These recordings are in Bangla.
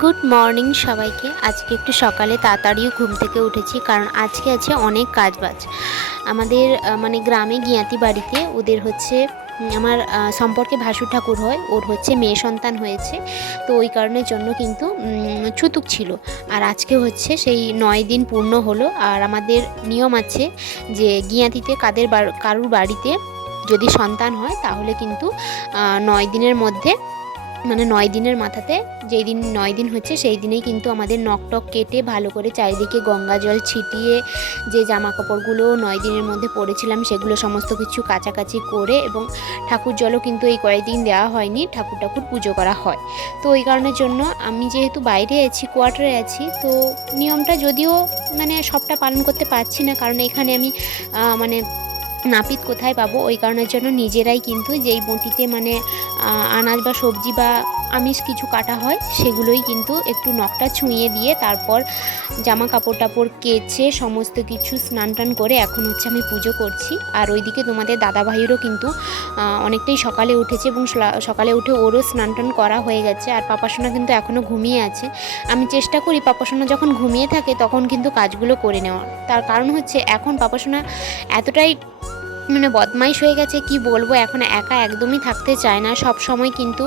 গুড মর্নিং সবাইকে। আজকে একটু সকালে তাড়াতাড়িও ঘুম থেকে উঠেছি কারণ আজকে আছে অনেক কাজ বাজ আমাদের মানে গ্রামে গিয়াতি বাড়িতে ওদের হচ্ছে আমার সম্পর্কে ভাসু ঠাকুর হয়, ওর হচ্ছে মেয়ে সন্তান হয়েছে। তো ওই কারণের জন্য কিন্তু ছুতুক ছিল। আর আজকে হচ্ছে সেই নয় দিন পূর্ণ হলো আর আমাদের নিয়ম আছে যে গিয়াতিতে কাদের কারুর বাড়িতে যদি সন্তান হয় তাহলে কিন্তু নয় দিনের মধ্যে মানে নয় দিনের মাথাতে, যেই দিন নয় দিন হচ্ছে, সেই দিনেই কিন্তু আমাদের নখ টক কেটে ভালো করে চারিদিকে গঙ্গা জল ছিটিয়ে যে জামা কাপড়গুলো নয় দিনের মধ্যে পরেছিলাম, সেগুলো সমস্ত কিছু কাচাকাচি করে এবং ঠাকুর জলও কিন্তু এই কয়েকদিন দেওয়া হয়নি, ঠাকুর ঠাকুর পুজো করা হয়। তো ওই কারণের জন্য আমি যেহেতু বাইরে আছি, কোয়ার্টারে আছি, তো নিয়মটা যদিও মানে সবটা পালন করতে পারছি না, কারণ এখানে আমি মানে নাপিত কোথায় পাবো? ওই কারণের জন্য নিজেরাই কিন্তু যেই বটিতে মানে আনাজ বা সবজি বা আমিষ কিছু কাটা হয়, সেগুলোই কিন্তু একটু নখটা ছুঁয়ে দিয়ে তারপর জামা কাপড় টাপড় কেচে সমস্ত কিছু স্নান টান করে এখন হচ্ছে আমি পুজো করছি। আর ওইদিকে তোমাদের দাদা ভাইয়েরও কিন্তু অনেকটাই সকালে উঠেছে এবং সকালে উঠে ওরও স্নান টান করা হয়ে গেছে। আর পাপাসোনা কিন্তু এখনও ঘুমিয়ে আছে। আমি চেষ্টা করি পাপাসোনা যখন ঘুমিয়ে থাকে তখন কিন্তু কাজগুলো করে নেওয়ার। তার কারণ হচ্ছে এখন পাপাসোনা এতটাই মানে বদমাইশ হয়ে গেছে, কি বলব? এখন একা একদমই থাকতে চায় না। সব সময় কিন্তু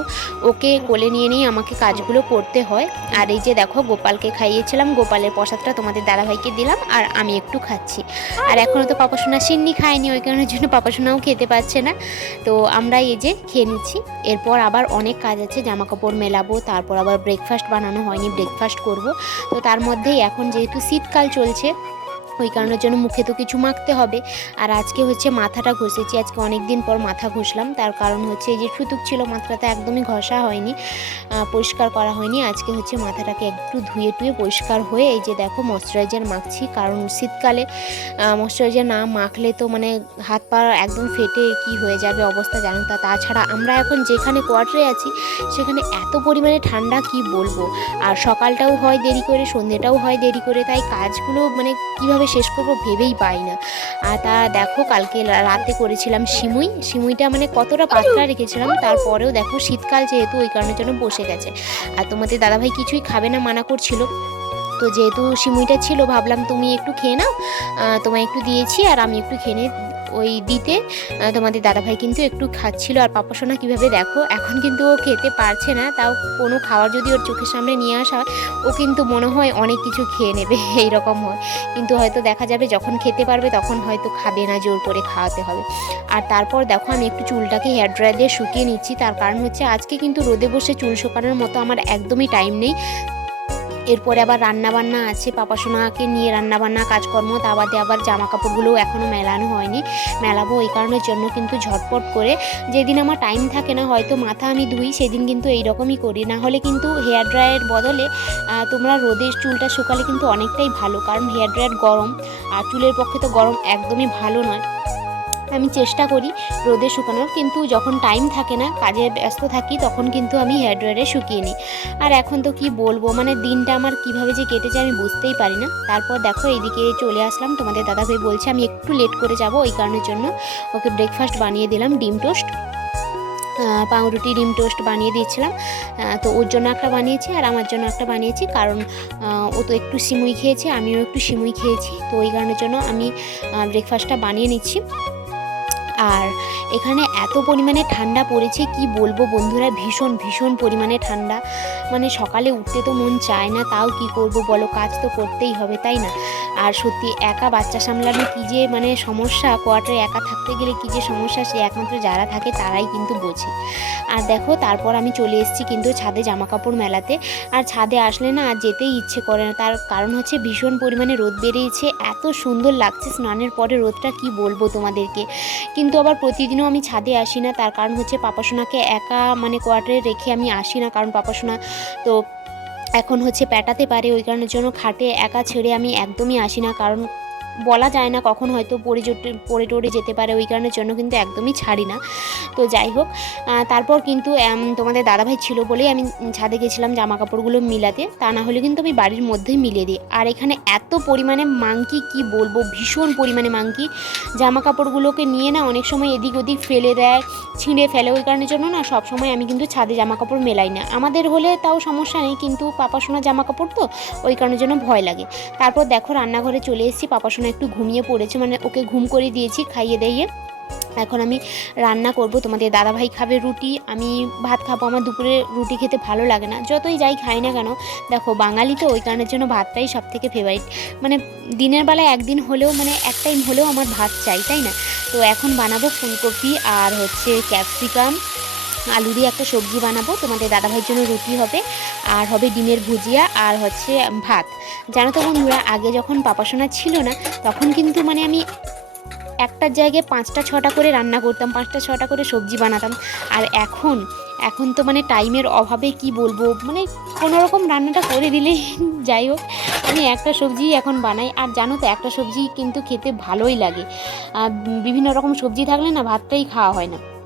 ওকে কোলে নিয়ে নিয়ে আমাকে কাজগুলো করতে হয়। আর এই যে দেখো, গোপালকে খাইয়েছিলাম। গোপালের প্রসাদটা তোমাদের দাদাভাইকে দিলাম আর আমি একটু খাচ্ছি। আর এখনও তো পাপাসোনা সিন্নি খায়নি, ওই কারণের জন্য পাপাসোনাও খেতে পারছে না। তো আমরা এই যে খেয়ে নিচ্ছি। এরপর আবার অনেক কাজ আছে জামা কাপড় মেলাবো, তারপর আবার ব্রেকফাস্ট বানানো হয়নি ব্রেকফাস্ট করব। তো তার মধ্যেই এখন যেহেতু শীতকাল চলছে ওই কারণের জন্য মুখে তো কিছু মাখতে হবে। আর আজকে হচ্ছে মাথাটা ঘষেছি, আজকে অনেক দিন পর মাথা ঘষলাম। তার কারণ হচ্ছে এই যে সুতুক ছিল, মাথাটা একদমই ঘষা হয়নি পরিষ্কার করা হয়নি। আজকে হচ্ছে মাথাটাকে একটু ধুয়ে টুয়ে পরিষ্কার হয়ে এই যে দেখো ময়শ্চারাইজার মাখছি। কারণ শীতকালে ময়শ্চারাইজার না মাখলে তো মানে হাত পা একদম ফেটে কি হয়ে যাবে অবস্থা জানো তা? তাছাড়া আমরা এখন যেখানে কোয়ার্টারে আছি, সেখানে এত পরিমাণে ঠান্ডা কি বলব? আর সকালটাও হয় দেরি করে, সন্ধ্যেটাও হয় দেরি করে। তাই কাজগুলো মানে কীভাবে শেষ করব ভেবেই পাই না আর তা দেখো, কালকে রাতে করেছিলাম সিমুই। সিমুইটা মানে কতটা পাতলা রেখেছিলাম, তারপরেও দেখো শীতকাল যেহেতু ওই কারণে যেন বসে গেছে। আর তোমাদের দাদাভাই কিছুই খাবে না, মানা করছিল। তো যেহেতু সিমুইটা ছিল, ভাবলাম তুমি একটু খেয়ে নাও। তোমায় একটু দিয়েছি আর আমি একটু খেয়ে ওই দিতে। তোমাদের দাদাভাই কিন্তু একটু খাচ্ছিল। আর পাপাসোনা কীভাবে দেখো, এখন কিন্তু ও খেতে পারছে না। তাও কোনো খাবার যদি ওর চোখের সামনে নিয়ে আসা ও কিন্তু মনে হয় অনেক কিছু খেয়ে নেবে। এই রকম হয়। কিন্তু হয়তো দেখা যাবে যখন খেতে পারবে, তখন হয়তো খাবে না, জোর করে খাওয়াতে হবে। আর তারপর দেখো, আমি একটু চুলটাকে হেয়ার ড্রায়ার দিয়ে শুকিয়ে নিচ্ছি। তার কারণ হচ্ছে, আজকে কিন্তু রোদে বসে চুল শুকানোর মতো আমার একদমই টাইম নেই। এরপরে আবার রান্না বান্না আছে পাপাসোনাকে নিয়ে রান্না বান্না কাজকর্ম, তা বাদে আবার জামা কাপড়গুলোও এখনও মেলানো হয়নি। মেলাবো এই কারণের জন্য কিন্তু ঝটপট করে। যেদিন আমার টাইম থাকে না, হয়তো মাথা আমি ধুই, সেদিন কিন্তু এইরকমই করি। না হলে কিন্তু হেয়ার ড্রায়ার বদলে তোমরা রোদের চুলটা শুকালে কিন্তু অনেকটাই ভালো, কারণ হেয়ার ড্রায়ার গরম, আর চুলের পক্ষে তো গরম একদমই ভালো নয়। আমি চেষ্টা করি রোদে শুকানোর, কিন্তু যখন টাইম থাকে না, কাজে ব্যস্ত থাকি, তখন কিন্তু আমি হেয়ার ড্রায়ারে শুকিয়ে নিই। আর এখন তো কি বলব মানে দিনটা আমার কীভাবে যে কেটেছে আমি বুঝতেই পারি না। তারপর দেখো এইদিকে চলে আসলাম, তোমাদের দাদাভাই বলছে আমি একটু লেট করে যাব, ওই কারণের জন্য ওকে ব্রেকফাস্ট বানিয়ে দিলাম, ডিম টোস্ট। পাউরুটি, ডিম টোস্ট বানিয়ে দিয়েছিলাম। তো ওর জন্য একটা বানিয়েছি আর আমার জন্য একটা বানিয়েছি, কারণ ও তো একটু সিমুই খেয়েছে, আমিও একটু সিমুই খেয়েছি। তো ওই কারণের জন্য আমি ব্রেকফাস্টটা বানিয়ে নিচ্ছি। আর এখানে এত পরিমাণে ঠান্ডা পড়েছে, কি বলব বন্ধুরা? ভীষণ ভীষণ পরিমাণে ঠান্ডা। মানে সকালে উঠতে তো মন চায় না, তাও কি করব বলো? কাজ তো করতেই হবে, তাই না? আর সত্যি একা বাচ্চা সামলানো কি যে মানে সমস্যা? কোয়ার্টারে একা থাকতে গেলে কি যে সমস্যা? সে একমাত্র যারা থাকে তারাই কিন্তু বোঝে। আর দেখো, তারপর আমি চলে এসেছি কিন্তু ছাদে জামা কাপড় মেলাতে। আর ছাদে আসলে না আর যেতেই ইচ্ছে করে না, তার কারণ হচ্ছে ভীষণ পরিমাণে রোদ বেরিয়েছে। এত সুন্দর লাগছে স্নানের পরে রোদটা, কি বলব তোমাদেরকে? কিন্তু আবার প্রতিদিনও আমি ছাদে আসি না। তার কারণ হচ্ছে পাপাসোনাকে একা মানে কোয়ার্টারে রেখে আমি আসি না। কারণ পাপাসোনা তো এখন হচ্ছে প্যাটাতে পারে। ওই কারণের জন্য খাটে একা ছেড়ে আমি একদমই আসি না। কারণ বলা যায় না কখন হয়তো পড়ে পড়ে টড়ে যেতে পারে, ওই কারণের জন্য কিন্তু একদমই ছাড়ি না। তো যাই হোক তারপর কিন্তু তোমাদের দাদাভাই ছিল বলেই আমি ছাদে গেছিলাম জামা কাপড়গুলো মিলাতে। তা না হলে কিন্তু আমি বাড়ির মধ্যেই মিলিয়ে দিই। আর এখানে এত পরিমাণে মাংকি, কি বলব, ভীষণ পরিমাণে মাংকি। জামা কাপড়গুলোকে নিয়ে না অনেক সময় এদিক ওদিক ফেলে দেয়, ছিঁড়ে ফেলে, ওই কারণের জন্য না সব সময় আমি কিন্তু ছাদে জামা কাপড় মেলাই না। আমাদের হলে তাও সমস্যা নেই, কিন্তু পাপাসোনা জামা কাপড় তো, ওই কারণের জন্য ভয় লাগে। তারপর দেখো রান্নাঘরে চলে এসেছি, পাপাসোনা একটু ঘুমিয়ে পড়েছে মানে ওকে ঘুম করে দিয়েছি, খাইয়ে দাইয়ে। এখন আমি রান্না করব, তোমাদের দাদাভাই খাবে রুটি, আমি ভাত খাব, আমার দুপুরে রুটি খেতে ভালো লাগে না, যতই যাই খাই না কেন, দেখো বাঙালি তো ওই কারণের জন্য ভাতটাই সব থেকে ফেভারিট মানে দিনের বেলায় একদিন হলেও মানে এক টাইম হলেও আমার ভাত চাই, তাই না? তো এখন বানাবো ফুলকপি আর হচ্ছে ক্যাপসিকাম আলু দিয়ে একটা সবজি বানাবো। তোমাদের দাদাভাইয়ের জন্য রুটি হবে, আর হবে ডিমের ভুজিয়া, আর হচ্ছে ভাত। জানো তো বন্ধুরা, আগে যখন পাপাসোনা ছিল না, তখন কিন্তু মানে আমি একটার জায়গায় পাঁচটা, ছটা করে রান্না করতাম, পাঁচটা, ছটা করে সবজি বানাতাম। আর এখন এখন তো মানে টাইমের অভাবে কি বলব মানে কোনো রকম রান্নাটা করে দিলেই যাই হোক, আমি একটা সবজি এখন বানাই। আর জানো তো, একটা সবজি কিন্তু খেতে ভালোই লাগে। বিভিন্ন রকম সবজি থাকলে না, ভাতটাই খাওয়া হয় না।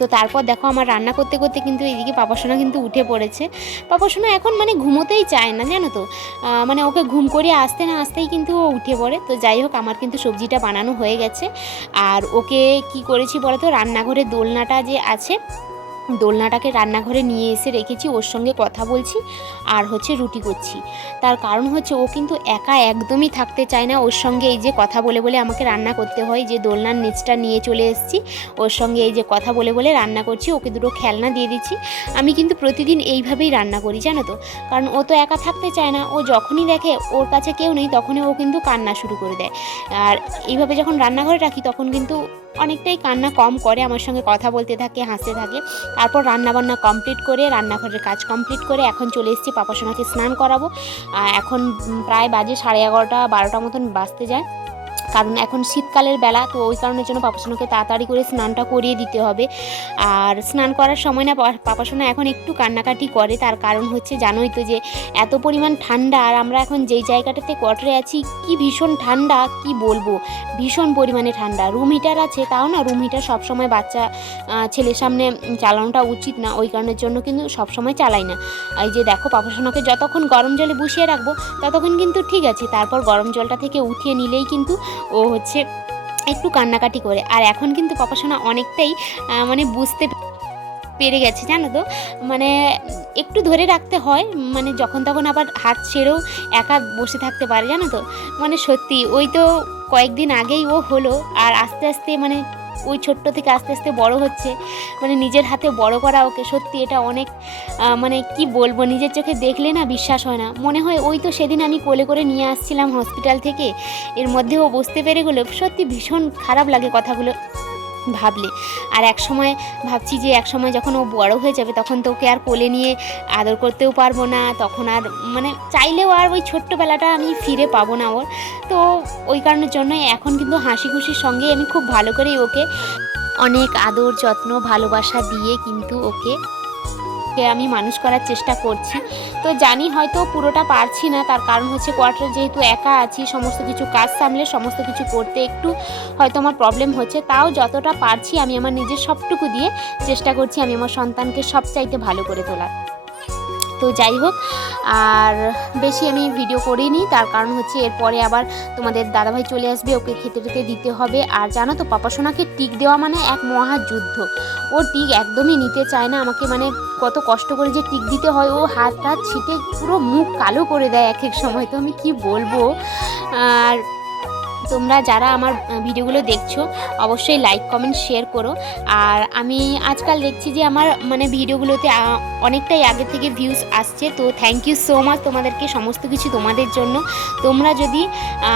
তো তারপর দেখো আমার রান্না করতে করতে কিন্তু এইদিকে পাপাসোনা কিন্তু উঠে পড়েছে। পাপাসোনা এখন মানে ঘুমোতেই চায় না, জানো তো? মানে ওকে ঘুম করিয়ে আসতে না আসতেই কিন্তু ও উঠে পড়ে। তো যাই হোক, আমার কিন্তু সবজিটা বানানো হয়ে গেছে। আর ওকে কি করেছি বলতো? রান্নাঘরের দোলনাটা যে আছে দোলনাটাকে রান্নাঘরে নিয়ে এসে রেখেছি, ওর সঙ্গে কথা বলছি আর হচ্ছে রুটি করছি। তার কারণ হচ্ছে ও কিন্তু একা একদমই থাকতে চায় না। ওর সঙ্গে এই যে কথা বলে বলে আমাকে রান্না করতে হয়, যে দোলনার নিচটা নিয়ে চলে এসেছি, ওর সঙ্গে এই যে কথা বলে বলে রান্না করছি, ওকে দুটো খেলনা দিয়ে দিচ্ছি। আমি কিন্তু প্রতিদিন এইভাবেই রান্না করি, জানো তো? কারণ ও তো একা থাকতে চায় না। ও যখনই দেখে ওর কাছে কেউ নেই, তখনই ও কিন্তু কান্না শুরু করে দেয়। আর এইভাবে যখন রান্নাঘরে রাখি, তখন কিন্তু অনেকটাই কান্না কম করে, আমার সঙ্গে কথা বলতে থাকে, হাসতে থাকে। তারপর রান্নাবান্না কমপ্লিট করে, রান্নাঘরের কাজ কমপ্লিট করে, এখন চলে এসেছি পাপাসোনাকে স্নান করাবো। এখন প্রায় বাজে সাড়ে এগারোটা বারোটা মতন বাজতে যায়। কারণ এখন শীতকালের বেলা, তো ওই কারণের জন্য পাপাসোনাকে তাড়াতাড়ি করে স্নানটা করিয়ে দিতে হবে। আর স্নান করার সময় না পাপাসোনা এখন একটু কান্নাকাটি করে। তার কারণ হচ্ছে, জানোই তো যে, এত পরিমাণ ঠান্ডা। আর আমরা এখন যেই জায়গাটাতে কোয়ার্টারে আছি, কি ভীষণ ঠান্ডা, কি বলব? ভীষণ পরিমাণে ঠান্ডা। রুম হিটার আছে, তাও না রুম হিটার সবসময় বাচ্চা ছেলের সামনে চালানোটা উচিত না। ওই কারণের জন্য কিন্তু সবসময় চালাই না। এই যে দেখো পাপাসোনাকে যতক্ষণ গরম জলে বসিয়ে রাখব, ততক্ষণ কিন্তু ঠিক আছে। তারপর গরম জলটা থেকে উঠিয়ে নিলেই কিন্তু ও হচ্ছে একটু কান্নাকাটি করে। আর এখন কিন্তু পাপাসোনা অনেকটাই মানে বুঝতে পেরে গেছে, জানো তো? মানে একটু ধরে রাখতে হয় মানে যখন তখন আবার হাত ছেড়েও একা বসে থাকতে পারে, জানো তো? মানে সত্যি, ওই তো কয়েকদিন আগেই ও হলো, আর আস্তে আস্তে মানে ওই ছোট্ট থেকে আস্তে আস্তে বড় হচ্ছে। মানে নিজের হাতে বড় করা ওকে সত্যি এটা অনেক মানে কি বলব, নিজের চোখে দেখলে না বিশ্বাস হয় না। মনে হয় ওই তো সেদিন আমি কোলে করে নিয়ে আসছিলাম হসপিটাল থেকে। এর মধ্যে ও বুঝতে পেরে গেলো, সত্যি ভীষণ খারাপ লাগে কথাগুলো। ভাবলে। আর এক সময় ভাবছি যে এক সময় যখন ও বড় হয়ে যাবে তখন তো ওকে আর কোলে নিয়ে আদর করতেও পারব না। তখন আর মানে চাইলেও আর ওই ছোট্টবেলাটা আমি ফিরে পাবো না ওর। তো ওই কারণের জন্য এখন কিন্তু হাসি খুশির সঙ্গে আমি খুব ভালো করেই ওকে অনেক আদর, যত্ন, ভালোবাসা দিয়ে কিন্তু ওকে ওকে আমি মানুষ করার চেষ্টা করছি। তো জানি হয়তো পুরোটা পারছি না, তার কারণ হচ্ছে কোয়ার্টার যেহেতু একা আছি, সমস্ত কিছু কাজ সামলে সমস্ত কিছু করতে একটু হয়তো আমার প্রবলেম হচ্ছে। তাও যতটা পারছি আমি আমার নিজের সবটুকু দিয়ে চেষ্টা করছি আমি আমার সন্তানকে সব চাইতে ভালো করে তোলার। তো যাই হোক, আর বেশি আমি ভিডিও করিনি, তার কারণ হচ্ছে এরপরে আবার তোমাদের দাদাভাই চলে আসবে, ওকে খেতে টেতে দিতে হবে। আর জানো তো পাপাসোনাকে টিক দেওয়া মানে এক মহাযুদ্ধ। ও টিক একদমই নিতে চায় না, আমাকে মানে কত কষ্ট করে যে টিক দিতে হয়, ও হাত টাত ছিটে পুরো মুখ কালো করে দেয় এক এক সময়, তো আমি কি বলব? আর তোমরা যারা আমার ভিডিওগুলো দেখছ, অবশ্যই লাইক কমেন্ট শেয়ার করো। আর আমি আজকাল দেখছি যে আমার মানে ভিডিওগুলোতে অনেকটাই আগে থেকে ভিউজ আসছে। তো থ্যাংক ইউ সো মাচ তোমাদেরকে সমস্ত কিছু তোমাদের জন্য। তোমরা যদি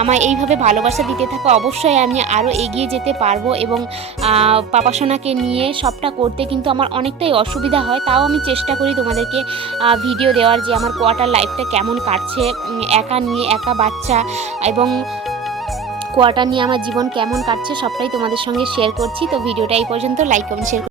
আমার এইভাবে ভালোবাসা দিতে থাকো, অবশ্যই আমি আরও এগিয়ে যেতে পারব এবং পাপাসোনাকে নিয়ে সবটা করতে কিন্তু আমার অনেকটাই অসুবিধা হয়। তাও আমি চেষ্টা করি তোমাদেরকে ভিডিও দেওয়ার যে আমার কোয়ার্টার লাইফটা কেমন কাটছে একা নিয়ে, একা বাচ্চা এবং কোয়ার্টার নিয়ে আমার জীবন কেমন কাটছে সবটাই তোমাদের সঙ্গে শেয়ার করছি। তো ভিডিওটা এই পর্যন্ত লাইক কমেন্ট শেয়ার